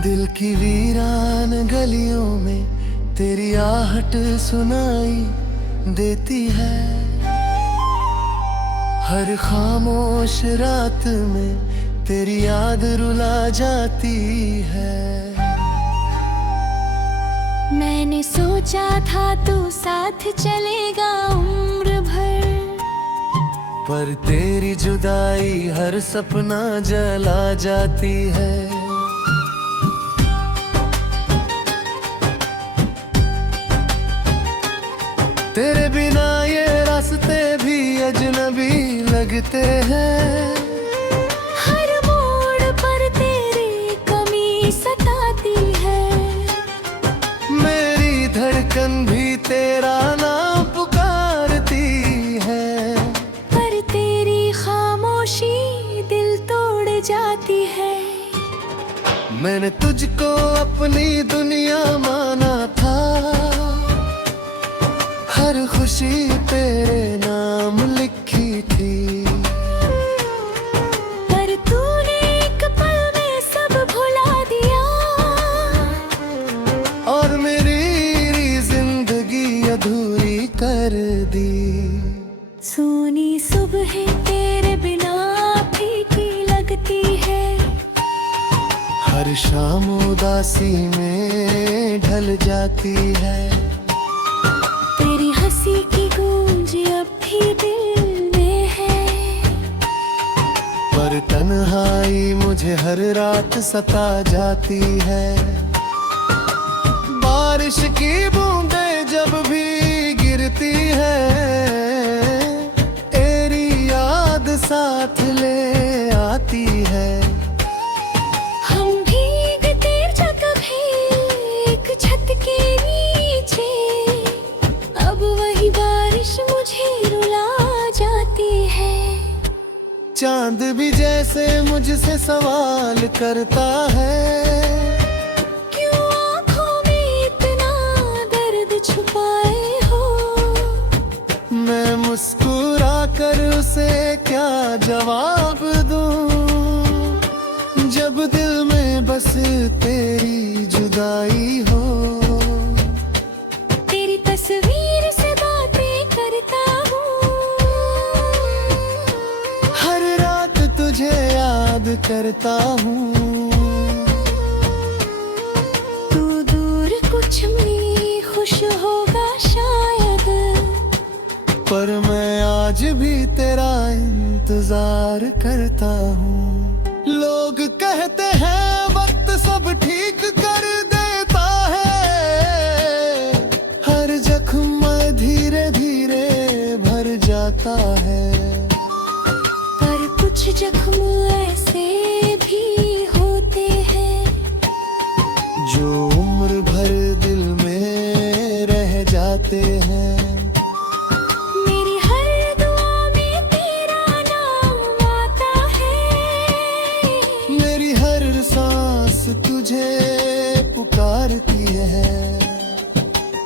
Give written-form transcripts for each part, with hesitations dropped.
दिल की वीरान गलियों में तेरी आहट सुनाई देती है। हर खामोश रात में तेरी याद रुला जाती है। मैंने सोचा था तू साथ चलेगा उम्र भर, पर तेरी जुदाई हर सपना जला जाती है। तेरे बिना ये रास्ते भी अजनबी लगते हैं। हर मोड़ पर तेरी कमी सताती है। मेरी धड़कन भी तेरा नाम पुकारती है, पर तेरी खामोशी दिल तोड़ जाती है। मैंने तुझको अपनी दुनिया माना था, हर खुशी तेरे नाम लिखी थी। पर तूने एक पल में सब भुला दिया, और मेरी जिंदगी अधूरी कर दी। सोनी सुबह तेरे बिना फीकी लगती है। हर शाम उदासी में ढल जाती है। तेरी हंसी की गूंज अब भी दिल में है, पर तन्हाई मुझे हर रात सता जाती है। बारिश की बूंदें जब भी गिरती है, तेरी याद साथ ले आती है। हम भीगते जग भी एक छत के नीचे, अब वही बारिश मुझे रुला जाती है। चांद भी जैसे मुझसे सवाल करता है, क्यों आँखों में इतना दर्द छुपाए हो। मैं मुस्कुरा कर उसे क्या जवाब दूं, जब दिल में बस तेरी जुदाई हो। तेरी तस्वीर से बातें करता हूँ, हर रात तुझे याद करता हूँ। तू दूर कुछ में खुश होगा शायद, पर मैं आज भी तेरा इंतजार करता हूँ। लोग कहते हैं वक्त सब ठीक कर देता है, हर जख्म धीरे धीरे भर जाता है। पर कुछ जख्म ऐसे भी होते हैं, जो उम्र भर दिल में रह जाते हैं। मेरी हर दुआ में तेरा नाम आता है, मेरी हर सांस तुझे पुकारती है।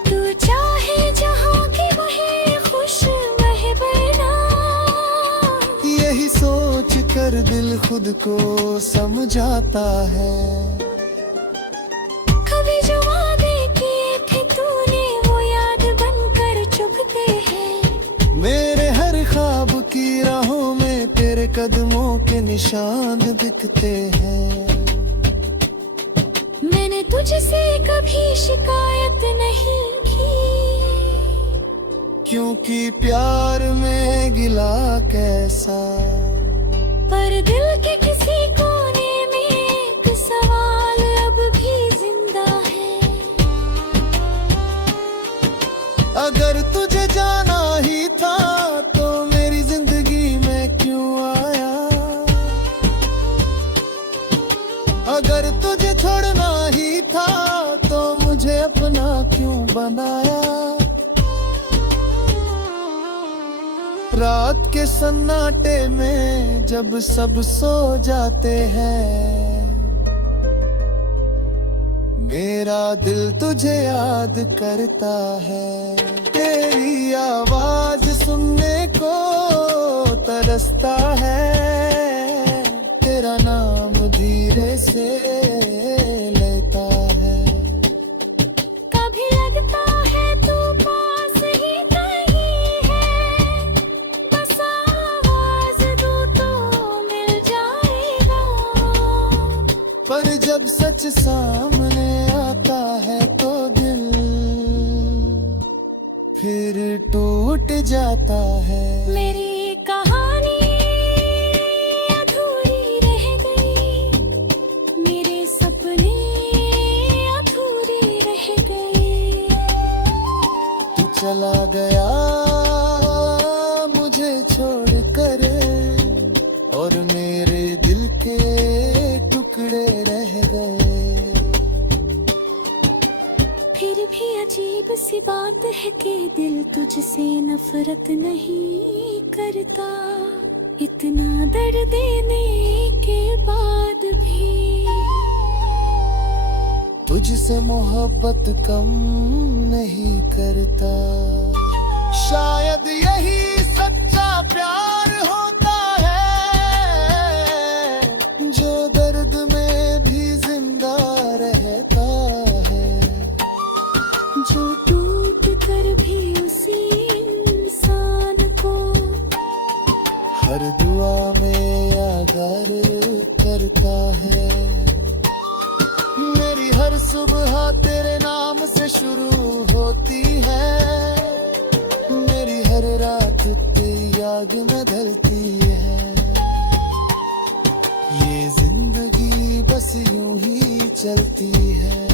तू चाहे जहाँ की वहीं खुश रहे बना। यही सोच कर दिल खुद को समझाता है। कभी जो वादे किए थे तूने वो याद बनकर चुभते हैं। मेरे हर ख्वाब की राहों में तेरे कदमों के निशान दिखते हैं। मैंने तुझसे कभी शिकायत नहीं की, क्योंकि प्यार में गिला कैसा। पर दिल के किसी कोने में एक सवाल अब भी जिंदा है। अगर तुझे जाना ही था तो मेरी जिंदगी में क्यों आया। अगर तुझे छोड़ना ही था तो मुझे अपना क्यों बनाया। रात के सन्नाटे में जब सब सो जाते हैं, मेरा दिल तुझे याद करता है। तेरी आवाज सुनने को तरसता है, तेरा नाम धीरे से पर जब सच सामने आता है तो दिल फिर टूट जाता है। मेरी कहानी अधूरी रह गई, मेरे सपने अधूरे रह गए। तू चला गया मुझे छोड़ कर, और मेरे दिल के टुकड़े रह गए। फिर भी अजीब सी बात है कि दिल तुझसे नफरत नहीं करता, इतना दर्द देने के बाद भी। तुझसे मोहब्बत कम नहीं करता, शायद यही सच्चा प्यार होता है, जो दर्द में भी जिंदा रहता है, जो टूट कर भी उसी इंसान को हर दुआ में याद करता है। मेरी हर सुबह तेरे नाम से शुरू होती है, मेरी हर रात तेरी याद में ढलती है। ये जिंदगी बस यूं ही चलती है,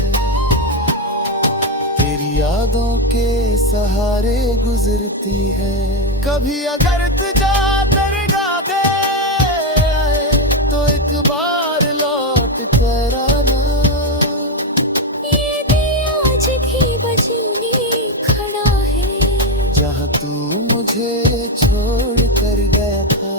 तेरी यादों के सहारे गुजरती है। कभी अगर तुझा दरगाह पे आए तो एक बार लौट कर आना। ये दिया आज भी बजने खड़ा है, जहाँ तू मुझे छोड़ कर गया था।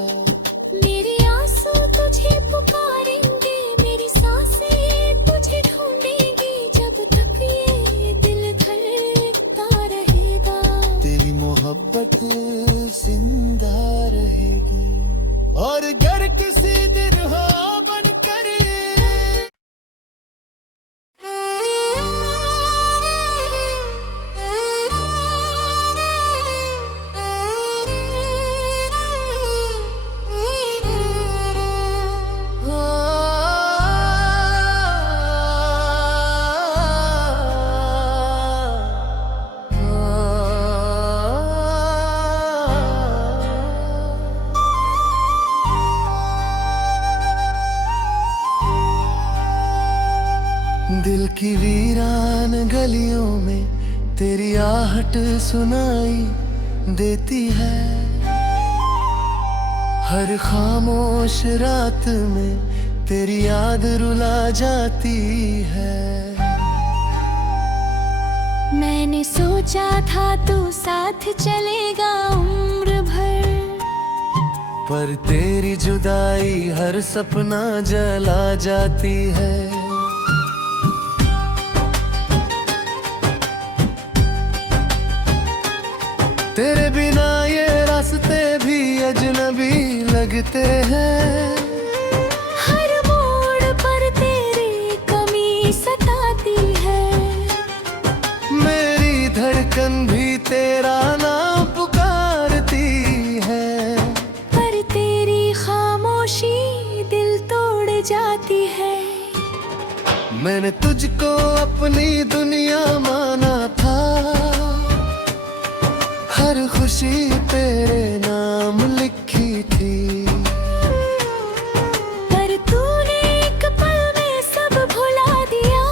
मेरे आंसू तुझे पुकारेंगे, मेरी सांसें तुझे ढूंढेंगी, जब तक ये दिल धड़कता रहेगा। तेरी मोहब्बत जिंदा रहेगी, और घर किसी दिन हो बनकर दिल की वीरान गलियों में तेरी आहट सुनाई देती है, हर खामोश रात में तेरी याद रुला जाती है। मैंने सोचा था तू साथ चलेगा उम्र भर, पर तेरी जुदाई हर सपना जला जाती है। तेरे बिना ये रास्ते भी अजनबी लगते हैं, हर मोड़ पर तेरी कमी सताती है। मेरी धड़कन भी तेरा नाम पुकारती है, पर तेरी खामोशी दिल तोड़ जाती है। मैंने तुझको अपनी दुनिया माना था, हर खुशी तेरे नाम लिखी थी, पर तूने एक पल में सब भुला दिया,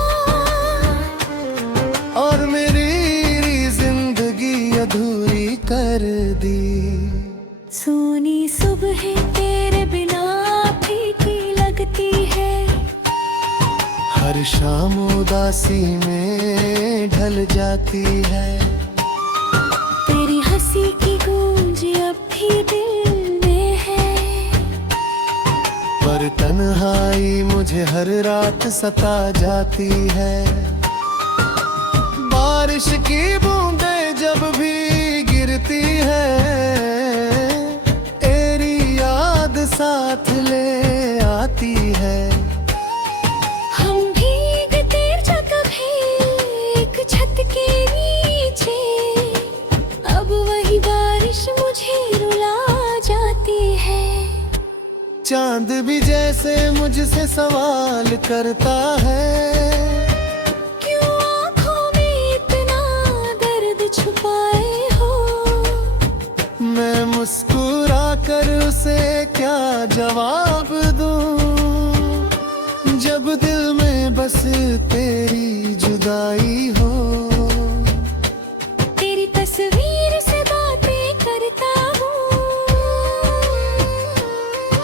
और मेरी जिंदगी अधूरी कर दी। सोनी सुबह तेरे बिना फीकी लगती है, हर शाम उदासी में ढल जाती है। तेरी हंसी की गूंज अब भी दिल में है, पर तन्हाई मुझे हर रात सता जाती है। बारिश की बूंदें जब भी गिरती है, तेरी याद साथ ले आती है। हम भीगते जग गए एक छत के नीचे, अब वही बारिश मुझे रुला जाती है। चांद भी जैसे मुझ तुझसे सवाल करता है, क्यों आँखों में इतना दर्द छुपाए हो। मैं मुस्कुरा कर उसे क्या जवाब दूं, जब दिल में बस तेरी जुदाई हो। तेरी तस्वीर से बातें करता हूँ,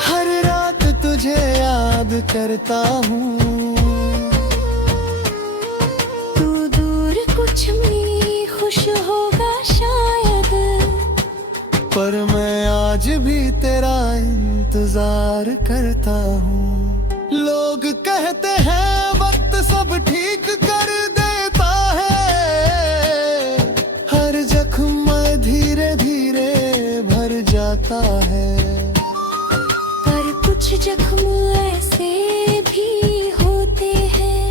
हर रात तुझे याद करता हूँ। तू दूर कुछ में खुश होगा शायद, पर मैं आज भी तेरा इंतजार करता हूँ। लोग कहते हैं वक्त सब ठीक कर देता है, हर जख्म धीरे धीरे भर जाता है। पर कुछ जख्म ऐसे भी होते हैं,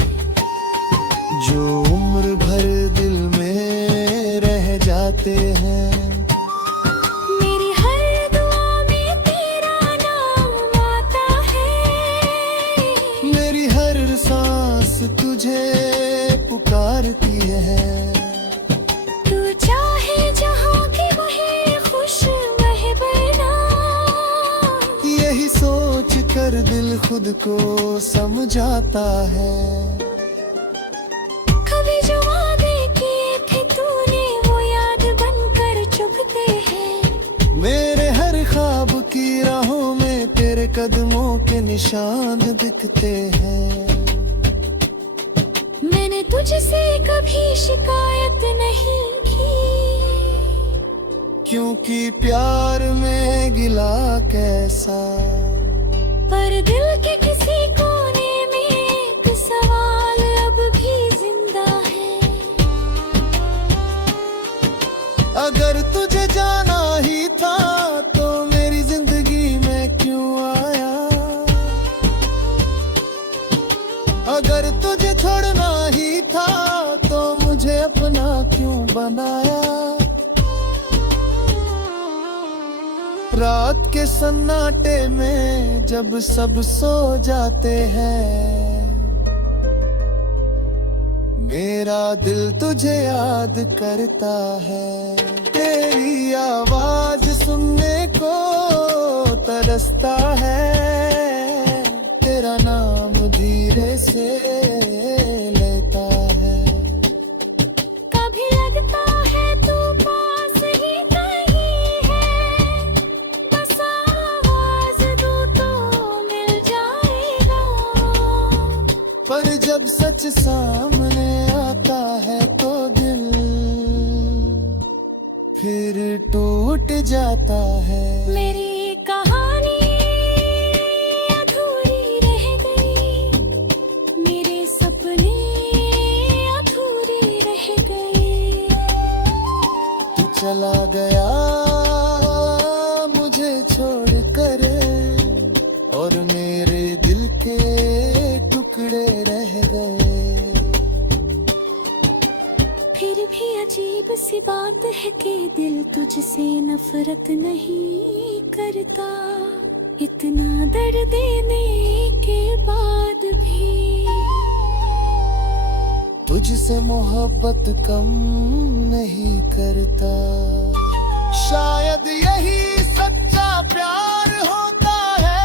जो उम्र भर दिल में रह जाते हैं। मेरी हर दुआ में तेरा नाम आता है, मेरी हर सांस तुझे पुकारती है। तू चाहे जहाँ की वही खुश महबना, यही सोच कर दिल खुद को समझाता है। कभी जो वादे किए थे तूने वो याद बनकर चुभते हैं। मेरे हर ख्वाब की राहों में तेरे कदमों के निशान दिखते हैं। मैंने तुझसे कभी शिकायत नहीं की, क्योंकि प्यार में गिला कैसा, पर दिल के किसी कोने में एक सवाल अब भी जिंदा है। अगर तुझे जाना ही था तो मेरी जिंदगी में क्यों आया, अगर तुझे छोड़ना ही था तो मुझे अपना क्यों बनाया। रात के सन्नाटे में जब सब सो जाते हैं, मेरा दिल तुझे याद करता है। तेरी आवाज सुनने को तरसता है, तेरा नाम धीरे से लेता है। कभी लगता है तू पास ही कहीं है, बस आवाज दूं तो मिल जाएगा। पर जब सच सामने आता है तो दिल फिर टूट जाता है। मेरी कहानी अधूरी रह गई, मेरे सपने अधूरे रह गए। तू चला गया मुझे छोड़ कर, और मेरे दिल के टुकड़े रह गए। फिर भी अजीब सी बात है कि दिल तुझसे नफरत नहीं करता, इतना दर्द देने के बाद भी। तुझसे मोहब्बत कम नहीं करता, शायद यही सच्चा प्यार होता है,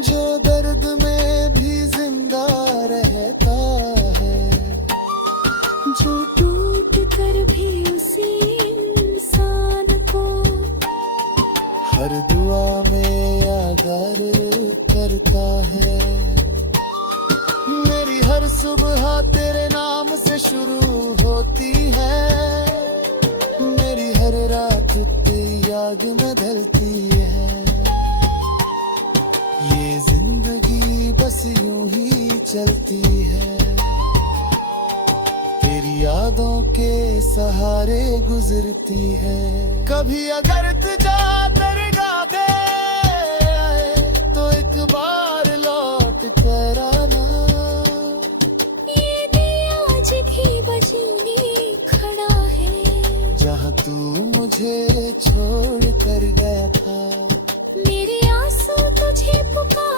जो दर्द में भी जिंदा रहता है। जो टूट कर भी उसी इंसान को हर दुआ में याद करता है। मेरी हर सुबह तेरे नाम से शुरू होती है, मेरी हर रात तेरी याद में ढलती है। ये जिंदगी बस यूं ही चलती है, तेरी यादों के सहारे गुजरती है। कभी अगर तुझा दरगाह पे आए तो एक बार लौट कर आना। ये दिया आज भी बजने खड़ा है, जहाँ तू मुझे छोड़ कर गया था। मेरे आंसू तुझे पुकार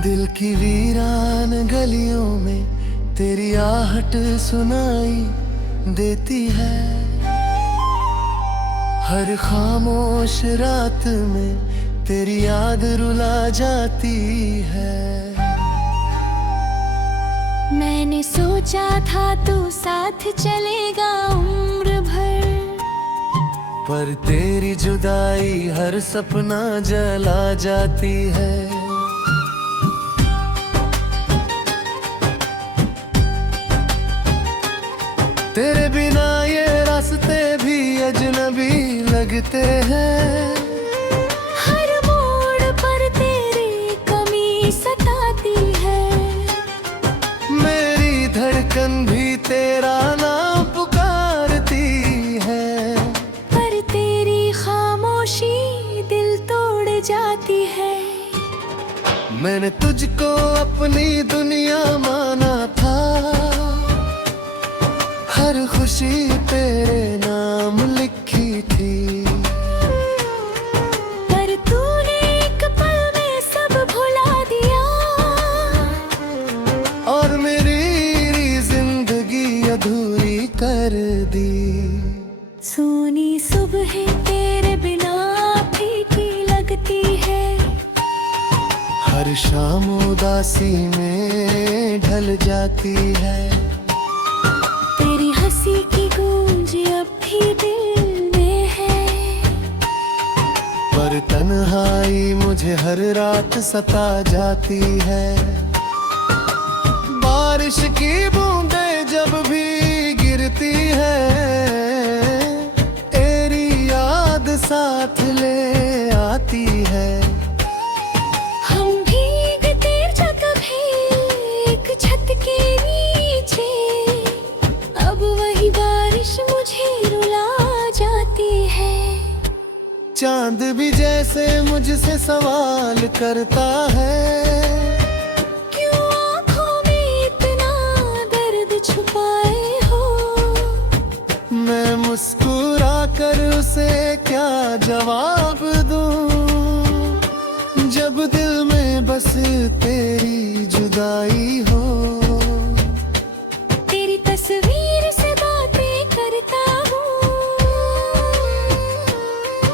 दिल की वीरान गलियों में तेरी आहट सुनाई देती है। हर खामोश रात में तेरी याद रुला जाती है। मैंने सोचा था तू साथ चलेगा उम्र भर, पर तेरी जुदाई हर सपना जला जाती है। तेरे बिना ये रास्ते भी अजनबी लगते हैं। हर मोड़ पर तेरी कमी सताती है। मेरी धड़कन भी तेरा नाम पुकारती है, पर तेरी खामोशी दिल तोड़ जाती है। मैंने तुझको अपनी दुनिया माना था, हर खुशी तेरे नाम लिखी थी। पर तूने एक पल में सब भुला दिया, और मेरी जिंदगी अधूरी कर दी। सोनी सुबह तेरे बिना फीकी लगती है। हर शाम उदासी में ढल जाती है। तेरी हंसी की गूंज अब भी दिल में है, पर तन्हाई मुझे हर रात सता जाती है। बारिश की बूंदें जब भी गिरती है, तेरी याद साथ ले आती है। हम भीगते जग भी एक छत के नीचे, अब वही बारिश मुझे रुला जाती है। चांद भी जैसे मुझसे सवाल करता है, क्यों आँखों में इतना दर्द छुपाए हो। मैं मुस्कुरा कर उसे क्या जवाब दूं, जब दिल में बस तेरी जुदाई हो। तेरी तस्वीर से बातें करता हूँ,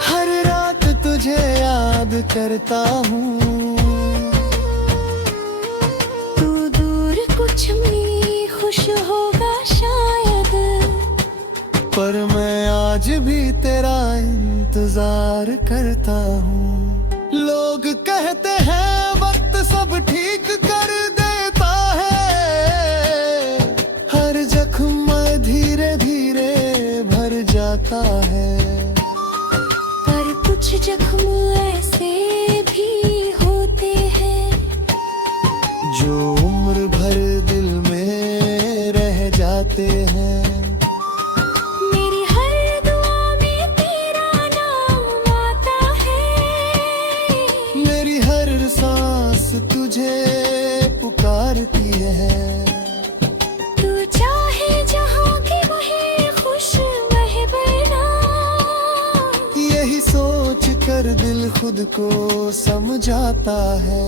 हर रात तुझे याद करता हूँ। तू दूर कुछ में खुश होगा शायद, पर मैं आज भी तेरा इंतजार करता हूँ। लोग कहते हैं वक्त सब ठीक कर देता है, हर जख्म धीरे धीरे भर जाता है। पर कुछ जख्म ऐसे भी होते हैं, जो उम्र भर दिल में रह जाते हैं। मेरी हर दुआ में तेरा नाम आता है, मेरी हर सांस तुझे पुकारती है। तू चाहे जहाँ की वही खुश रहे बना। यही सोच कर दिल खुद को समझाता है।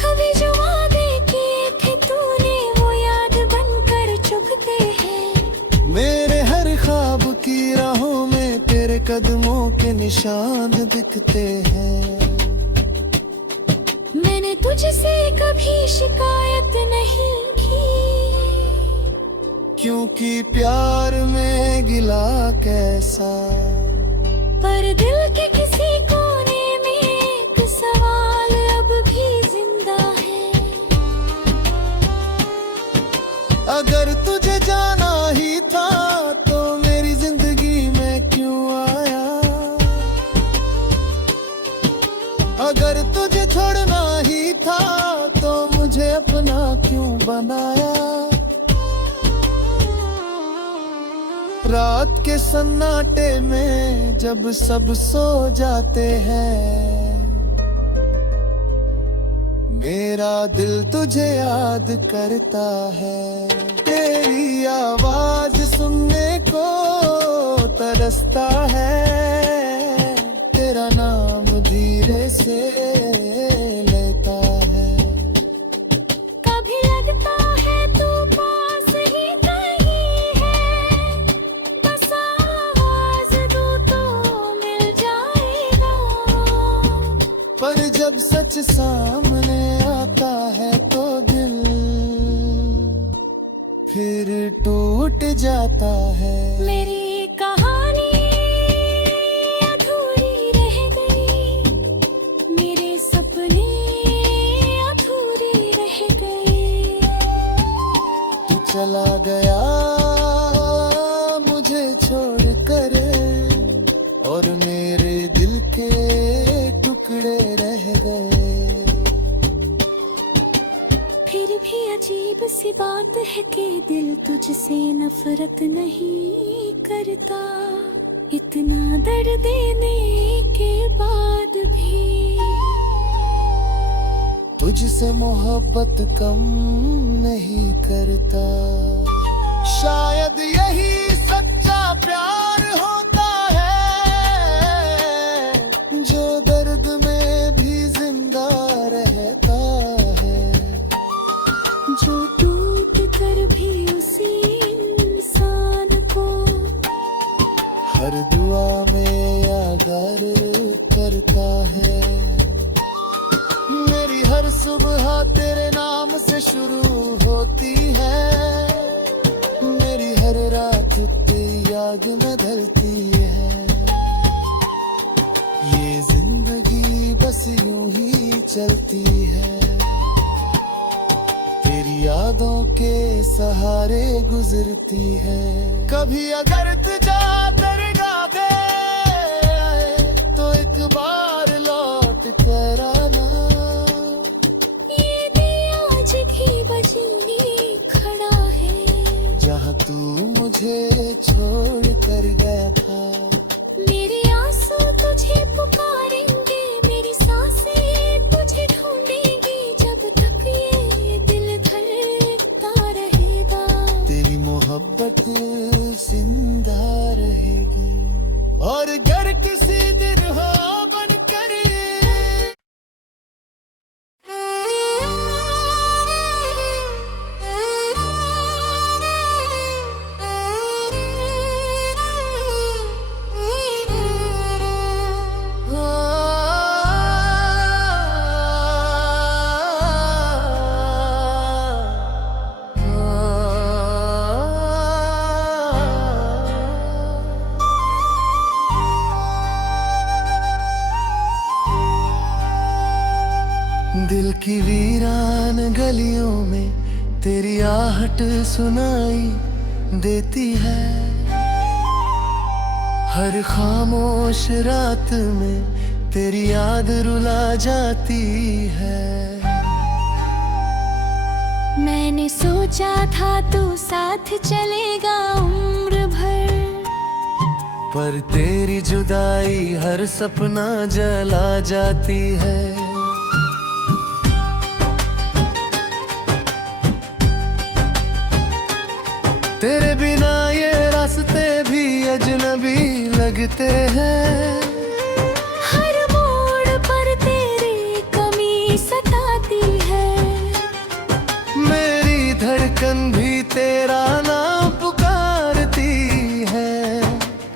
कभी जो वादे किए थे तूने वो याद बनकर चुभते हैं। मेरे हर ख्वाब की राहों में तेरे कदमों के निशान दिखते हैं। मैंने तुझसे कभी शिकायत नहीं की, क्योंकि प्यार में गिला कैसा। पर दिल के किसी कोने में एक सवाल अब भी जिंदा है। अगर तुझे जाना ही था तो मेरी जिंदगी में क्यों आया। अगर तुझे छोड़ना ही था तो मुझे अपना क्यों बनाया। रात के सन्नाटे में जब सब सो जाते हैं, मेरा दिल तुझे याद करता है। तेरी आवाज सुनने को तरसता है, तेरा नाम धीरे से पर जब सच सामने आता है तो दिल फिर टूट जाता है। मेरी कहानी अधूरी रह गई, मेरे सपने अधूरे रह गए। तू चला गया मुझे छोड़ कर, और मेरे दिल के टुकड़े रह गए। फिर भी अजीब सी बात है कि दिल तुझसे नफरत नहीं करता। इतना दर्द देने के बाद भी तुझसे मोहब्बत कम नहीं करता। शायद यही सच्चा प्यार होता है, जो दर्द में भी जिंदा रहता है। जो टूट कर भी उसी इंसान को हर दुआ में यादगार करता है। मेरी हर सुबह तेरे नाम से शुरू होती है, मेरी हर रात तेरी याद में ढलती है। ये जिंदगी बस यूं ही चलती है, तेरी यादों के सहारे गुजरती है। कभी अगर तुझा दरगाह पे आए तो एक बार लौट कर आना। ये दिया जगी बजनी खड़ा है, जहाँ तू मुझे छोड़ कर गया था। मेरे आंसू तुझे पुकारेंगे, मेरी सांसें तुझे ढूंढेंगी। जब तक ये दिल धड़कता रहेगा, तेरी मोहब्बत जिंदा रहेगी। और घर किसी दिन हो बनकर दिल की वीरान गलियों में तेरी आहट सुनाई देती है। हर खामोश रात में तेरी याद रुला जाती है। मैंने सोचा था तू साथ चलेगा उम्र भर, पर तेरी जुदाई हर सपना जला जाती है। तेरे बिना ये रास्ते भी अजनबी लगते हैं। हर मोड़ पर तेरी कमी सताती है। मेरी धड़कन भी तेरा नाम पुकारती है,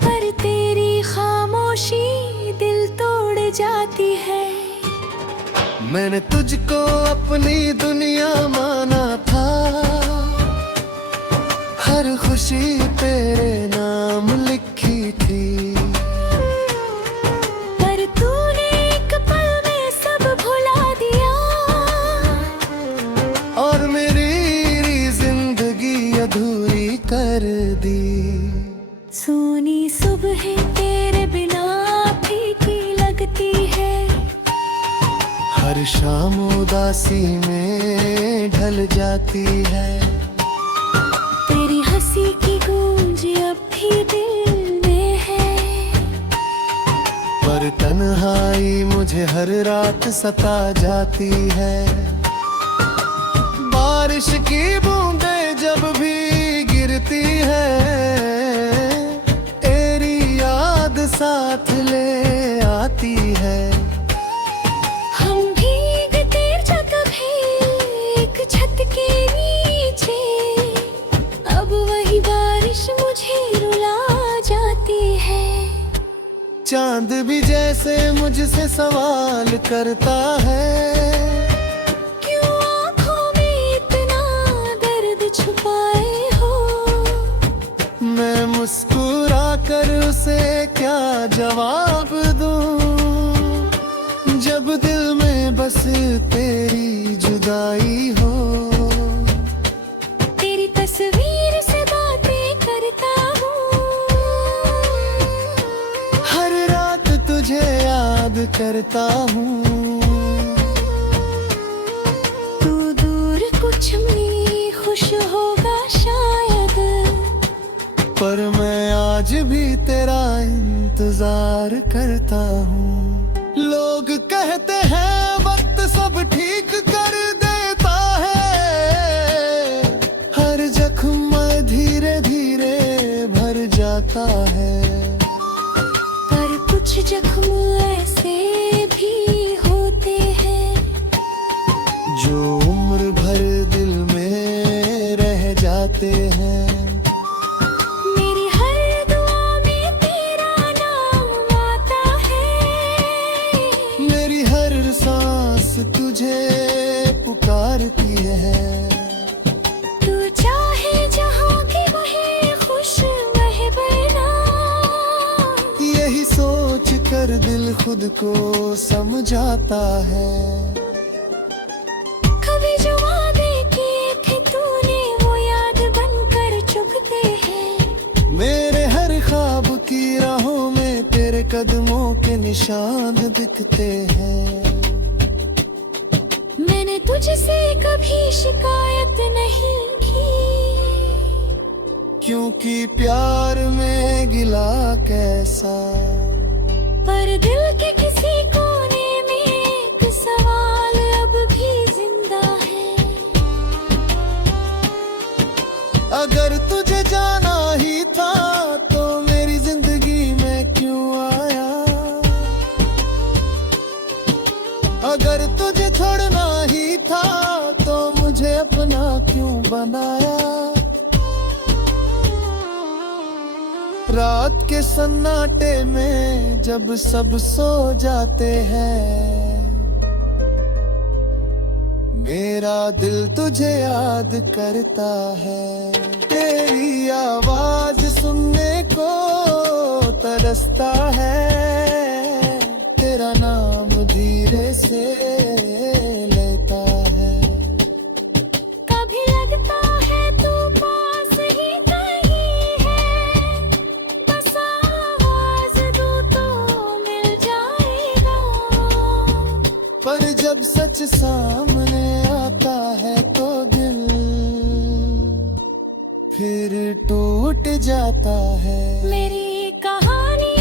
पर तेरी खामोशी दिल तोड़ जाती है। मैंने तुझको अपनी दुनिया माना था, हर खुशी तेरे नाम लिखी थी। पर तूने एक पल में सब भुला दिया, और मेरी जिंदगी अधूरी कर दी। सोनी सुबह तेरे बिना फीकी लगती है। हर शाम उदासी में ढल जाती है। तेरी हंसी की गूंज अब भी दिल में है, पर तन्हाई मुझे हर रात सता जाती है। बारिश की बूंदें जब भी गिरती है, तेरी याद साथ ले आती है। हम भीगते जग हैं एक छत के नीचे, अब वही बारिश मुझे रुला जाती है। चांद भी जैसे मुझ तुझसे सवाल करता है, क्यों आँखों में इतना दर्द छुपाए हो। मैं मुस्कुरा कर उसे क्या जवाब दूं, जब दिल में बस तेरी जुदाई हो। तेरी तस्वीर से बातें करता हूँ, हर रात तुझे याद करता हूँ। तू दूर कुछ में खुश होगा शायद, पर मैं आज भी तेरा इंतजार करता हूँ। लोग कहते हैं वक्त सब ठीक कर देता है, हर जख्म धीरे धीरे भर जाता है। पर कुछ जख्म ऐसे भी होते हैं, जो उम्र भर दिल में रह जाते हैं। मेरी हर दुआ में तेरा नाम आता है, मेरी हर सांस तुझे पुकारती है। तू चाहे जहाँ की वहीं खुश रहे बना। यही सोच कर दिल खुद को समझाता है। कभी जो वादे किए थे तूने वो याद बनकर चुभते हैं। मेरे हर ख्वाब की राहों में तेरे कदमों के निशान दिखते हैं। मैंने तुझसे कभी शिकायत नहीं की, क्योंकि प्यार में गिला कैसा। पर दिल के किसी कोने में एक सवाल अब भी जिंदा है। अगर तुझे जाना ही था तो मेरी जिंदगी में क्यों आया। अगर तुझे छोड़ना ही था तो मुझे अपना क्यों बनाया। रात के सन्नाटे में जब सब सो जाते हैं, मेरा दिल तुझे याद करता है। तेरी आवाज सुनने को तरसता है, तेरा नाम धीरे से लेता है। कभी लगता है तू पास ही कहीं है, बस आवाज दूं तो मिल जाएगा। पर जब सच सामने आता है तो दिल फिर टूट जाता है। मेरी कहानी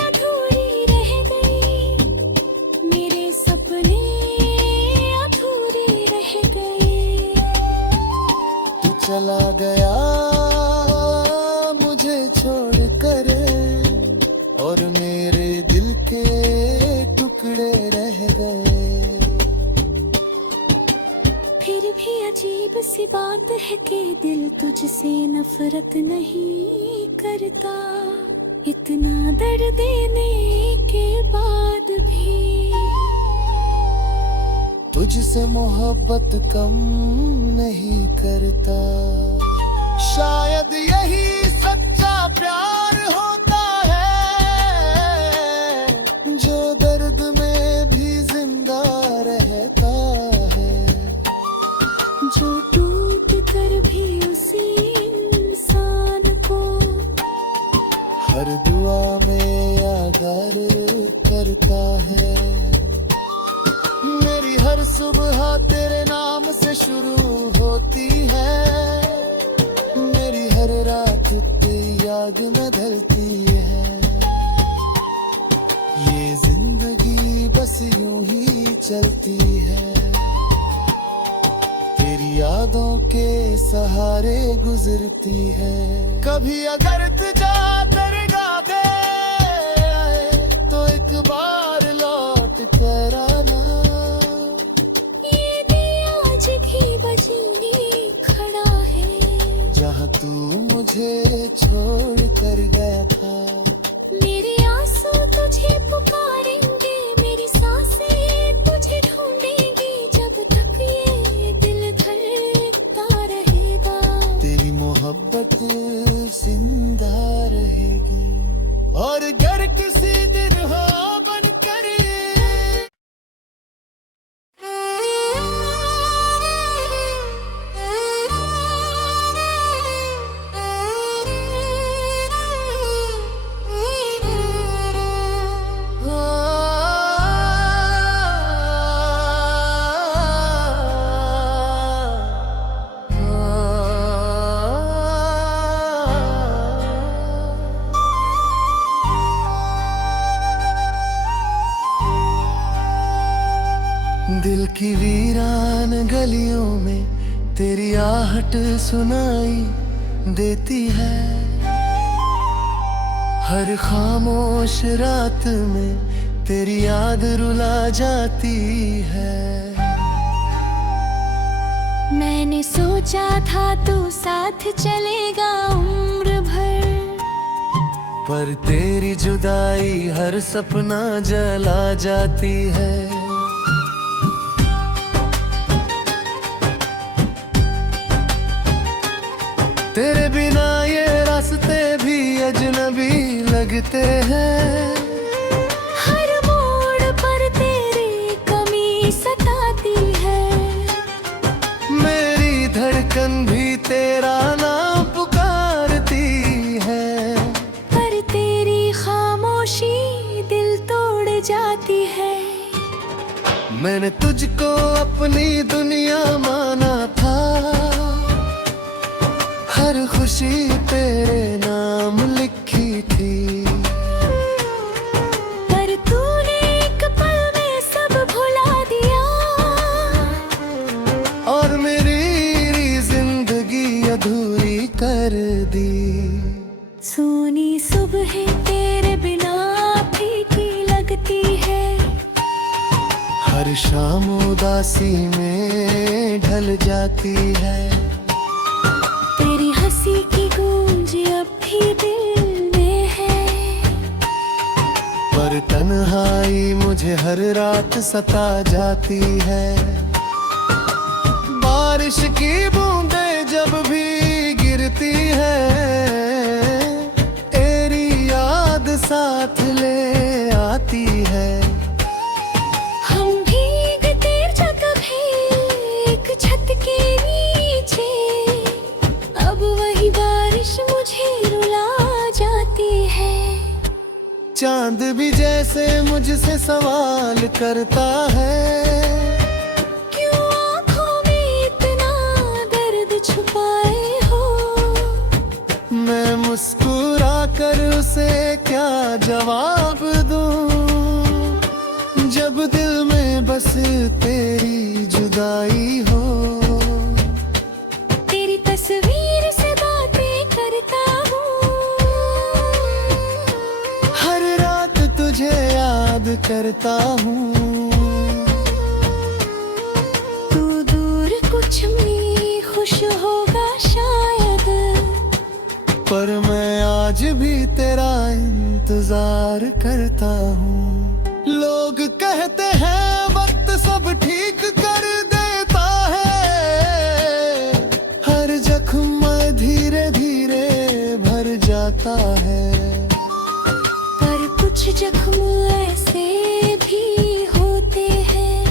अधूरी रह गई, मेरे सपने अधूरे रह गए। तू चला गया मुझे छोड़ कर, और मेरे दिल के टुकड़े रह गए। फिर भी अजीब सी बात है कि दिल तुझसे नफरत नहीं करता। इतना दर्द देने के बाद भी तुझसे मोहब्बत कम नहीं करता। शायद यही सच्चा प्यार होता है, जो दर्द में भी जिंदा रहता है। जो टूट कर भी उसी इंसान को हर दुआ में याद करता है। मेरी हर सुबह तेरे नाम से शुरू होती है, मेरी हर रात तेरी याद में ढलती है। ये जिंदगी बस यूं ही चलती है, तेरी यादों के सहारे गुजरती है। कभी अगर तुझा दरगाह पे आए तो एक बार लौट कर आना। ये दिया जगी बजनी खड़ा है, जहाँ तू मुझे छोड़ कर गया था। मेरे आंसू तुझे पुकार दिल की वीरान गलियों में तेरी आहट सुनाई देती है। हर खामोश रात में तेरी याद रुला जाती है। मैंने सोचा था तू साथ चलेगा उम्र भर, पर तेरी जुदाई हर सपना जला जाती है। तेरे बिना ये रास्ते भी अजनबी लगते हैं। हर मोड़ पर तेरी कमी सताती है। मेरी धड़कन भी तेरा नाम पुकारती है, पर तेरी खामोशी दिल तोड़ जाती है। मैंने तुझको अपनी दुनिया माना था, हर खुशी तेरे नाम लिखी थी। पर तूने एक पल में सब भुला दिया, और मेरी जिंदगी अधूरी कर दी। सोनी सुबह तेरे बिना फीकी लगती है। हर शाम उदासी में ढल जाती है। तेरी हंसी की गूंज अब भी दिल में है, पर तन्हाई मुझे हर रात सता जाती है। बारिश की बूंदें जब भी गिरती है, तेरी याद साथ ले आती है। हम भीगते जब भी एक छत के नीचे, अब वही बारिश मुझे रुला जाती है। चांद भी जैसे मुझसे सवाल करता है, क्यों आँखों में इतना दर्द छुपाए हो। मैं मुस्कुरा कर उसे क्या जवाब दूं, जब दिल में बस तेरी जुदाई हो। तेरी तस्वीर से बातें करता हूँ, हर रात तुझे याद करता हूँ। तू दूर कुछ में खुश होगा शायद, पर मैं आज भी तेरा इंतजार करता हूँ। लोग कहते हैं वक्त सब ठीक कर देता है, हर जख्म धीरे धीरे भर जाता है। पर कुछ जख्म ऐसे भी होते हैं,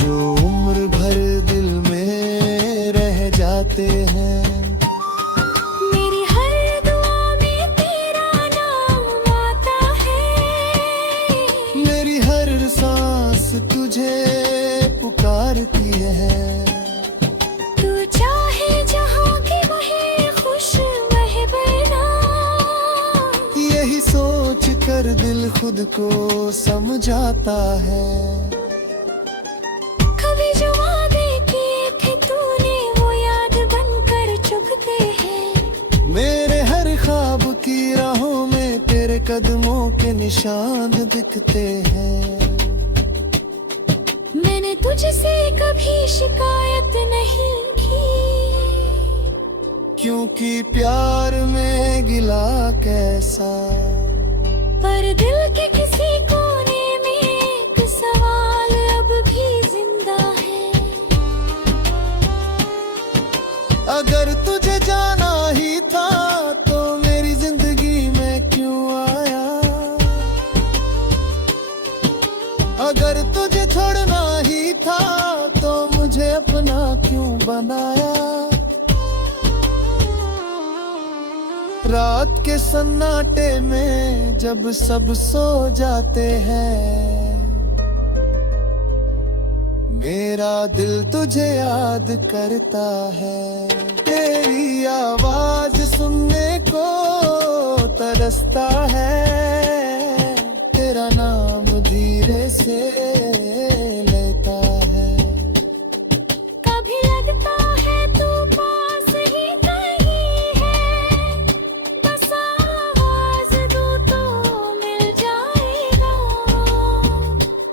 जो उम्र भर दिल में रह जाते हैं। मेरी हर दुआ में तेरा नाम आता है। मेरी हर सांस तुझे पुकारती है। तू चाहे जहाँ की वहीं खुश रहे बना, यही सोच कर दिल खुद को समझाता है। कभी जो वादे किए थे तूने वो याद बनकर चुभते हैं। मेरे हर ख्वाब की राहों में तेरे कदमों के निशान दिखते हैं। मैंने तुझसे कभी शिकायत नहीं की, क्योंकि प्यार में गिला कैसा। पर दिल के किसी कोने में एक सवाल अब भी जिंदा है। अगर तुझे जाना ही था तो मेरी जिंदगी में क्यों आया। अगर तुझे छोड़ना ही था तो मुझे अपना क्यों बनाया। रात के सन्नाटे में जब सब सो जाते हैं, मेरा दिल तुझे याद करता है। तेरी आवाज सुनने को तरसता है, तेरा नाम धीरे से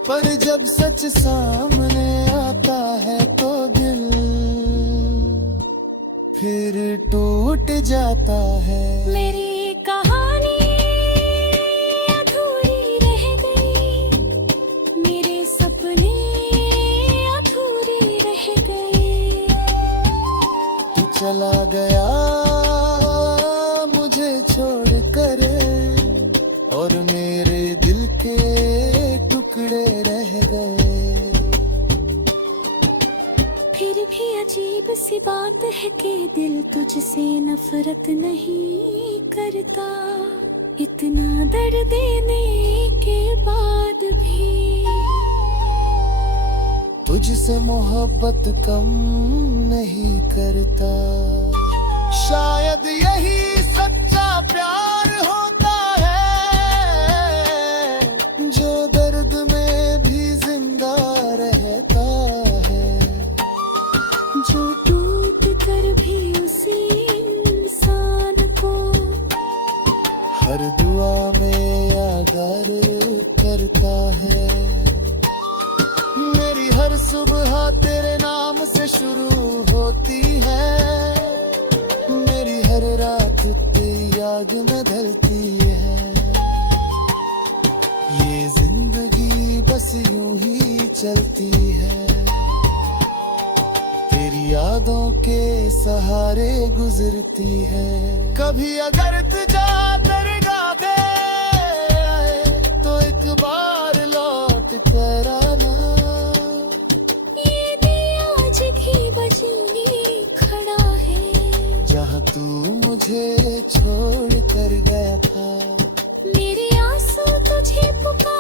पर जब सच सामने आता है तो दिल फिर टूट जाता है। मेरी कहानी अधूरी रह गई, मेरे सपने अधूरे रह गए। तू चला गया मुझे छोड़ कर, और मेरे दिल के टुकड़े रह गए। फिर भी अजीब सी बात है कि दिल तुझसे नफरत नहीं करता। इतना दर्द देने के बाद भी तुझसे मोहब्बत कम नहीं करता। शायद यही सच्चा प्यार होता है, जो दर्द में भी जिंदा रहता है। जो टूट कर भी उसी इंसान को हर दुआ में याद करता है। मेरी हर सुबह तेरे नाम से शुरू होती है, मेरी हर रात तेरी याद न ढलती है। ये जिंदगी बस यूं ही चलती है, तेरी यादों के सहारे गुजरती है। कभी अगर तुझा दरगाह पे आए तो एक बार लौट कर आना। ये दिया जगी बजनी खड़ा है, जहाँ तू मुझे छोड़ कर गया था। मेरे आंसू तुझे पुकार